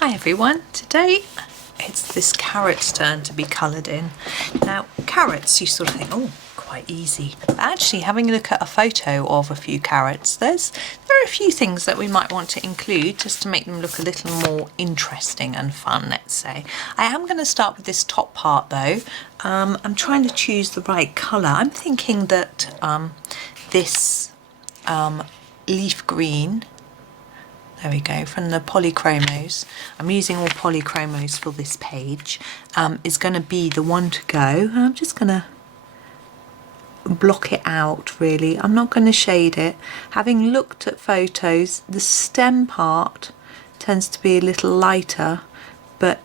Hi everyone, today it's this carrot's turn to be coloured in. Now carrots, you sort of think, oh, quite easy, but actually having a look at a photo of a few carrots, there are a few things that we might want to include just to make them look a little more interesting and fun, let's say. I am going to start with this top part though. I'm trying to choose the right colour. I'm thinking that this leaf green, there we go, from the Polychromos, I'm using all Polychromos for this page, is going to be the one to go. And I'm just going to block it out really. I'm not going to shade it. Having looked at photos, the stem part tends to be a little lighter, but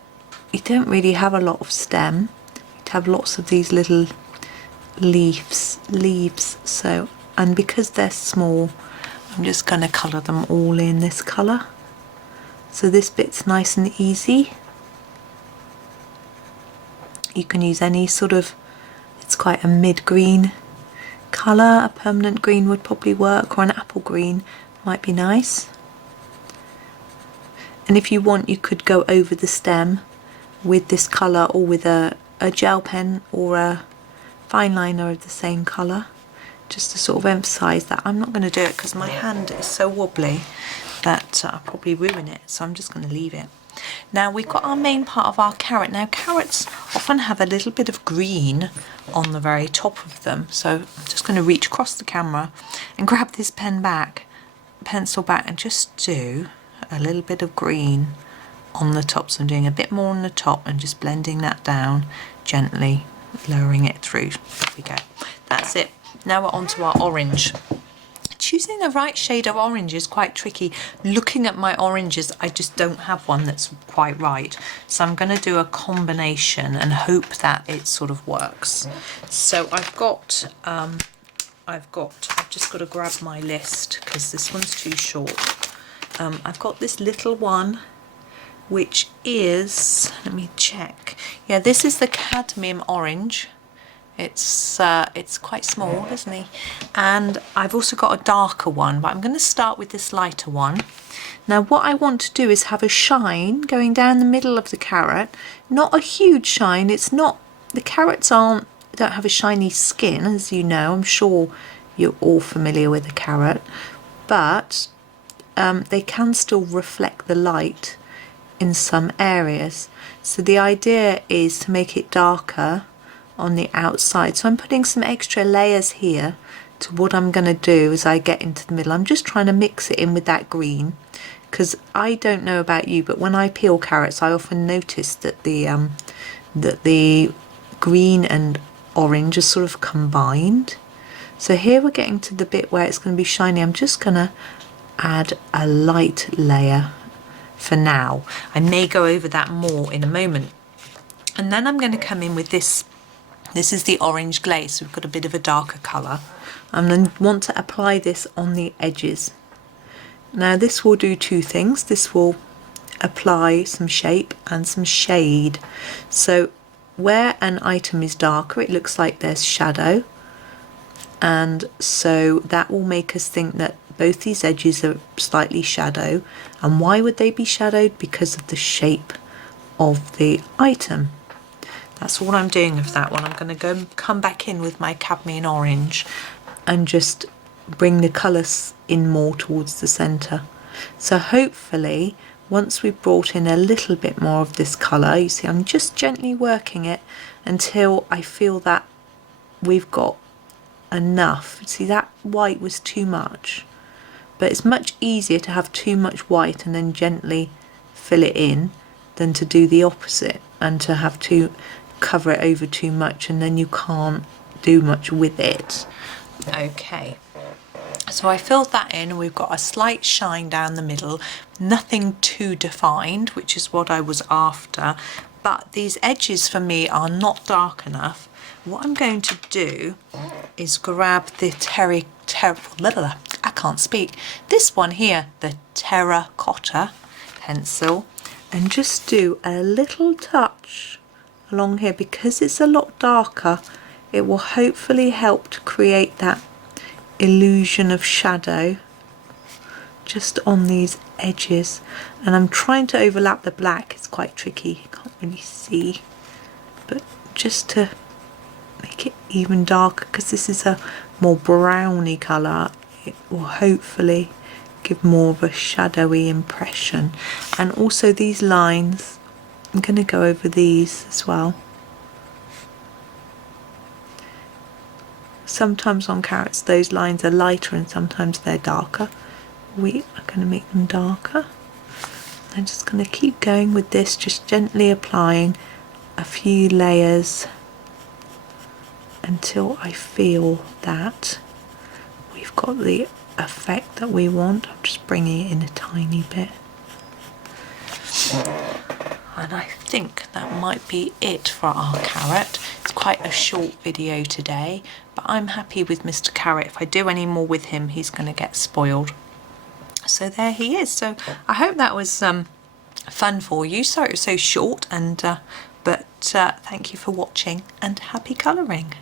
you don't really have a lot of stem. You have lots of these little leaves, so, and because they're small, I'm just going to colour them all in this colour. So this bit's nice and easy. You can use any sort of, it's quite a mid-green colour. A permanent green would probably work, or an apple green might be nice. And if you want, you could go over the stem with this colour, or with a gel pen or a fine liner of the same colour, just to sort of emphasise that. I'm not going to do it because my hand is so wobbly that I'll probably ruin it, so I'm just going to leave it. Now we've got our main part of our carrot. Now carrots often have a little bit of green on the very top of them, so I'm just going to reach across the camera and grab this pencil back and just do a little bit of green on the top. So I'm doing a bit more on the top and just blending that down gently, lowering it through. There we go, that's it. Now we're on to our orange. Choosing the right shade of orange is quite tricky. Looking at my oranges, I just don't have one that's quite right. So I'm going to do a combination and hope that it sort of works. So I've just got to grab my list because this one's too short. I've got this little one, which is, let me check. Yeah, this is the Cadmium Orange. It's quite small, isn't he? And I've also got a darker one, but I'm going to start with this lighter one. Now what I want to do is have a shine going down the middle of the carrot. Not a huge shine. It's not, the carrots don't have a shiny skin, as you know. I'm sure you're all familiar with a carrot, but they can still reflect the light in some areas. So the idea is to make it darker on the outside. So I'm putting some extra layers here to what I'm going to do as I get into the middle. I'm just trying to mix it in with that green, because I don't know about you, but when I peel carrots I often notice that the green and orange are sort of combined. So here we're getting to the bit where it's going to be shiny. I'm just going to add a light layer for now. I may go over that more in a moment. And then I'm going to come in with this. This is the Orange Glaze, so we've got a bit of a darker colour. I'm going to want to apply this on the edges. Now this will do two things. This will apply some shape and some shade. So where an item is darker, it looks like there's shadow. And so that will make us think that both these edges are slightly shadow. And why would they be shadowed? Because of the shape of the item. That's what I'm doing with that one. I'm going to come back in with my Cadmium Orange and just bring the colours in more towards the centre. So hopefully once we've brought in a little bit more of this colour, you see I'm just gently working it until I feel that we've got enough. See, that white was too much, but it's much easier to have too much white and then gently fill it in than to do the opposite and to have to cover it over too much and then you can't do much with it. Okay, so I filled that in and we've got a slight shine down the middle, nothing too defined, which is what I was after, but these edges for me are not dark enough. What I'm going to do is grab the I can't speak, this one here, the Terracotta pencil, and just do a little touch along here. Because it's a lot darker, it will hopefully help to create that illusion of shadow just on these edges, and I'm trying to overlap the black. It's quite tricky, you can't really see, but just to make it even darker, because this is a more browny colour, it will hopefully give more of a shadowy impression. And also these lines, I'm going to go over these as well. Sometimes on carrots those lines are lighter and sometimes they're darker. We are going to make them darker. I'm just going to keep going with this, just gently applying a few layers until I feel that we've got the effect that we want. I'm just bringing it in a tiny bit. And I think that might be it for our carrot. It's quite a short video today, but I'm happy with Mr. Carrot. If I do any more with him, he's going to get spoiled. So there he is. So I hope that was fun for you. Sorry it was so short, and but thank you for watching and happy colouring.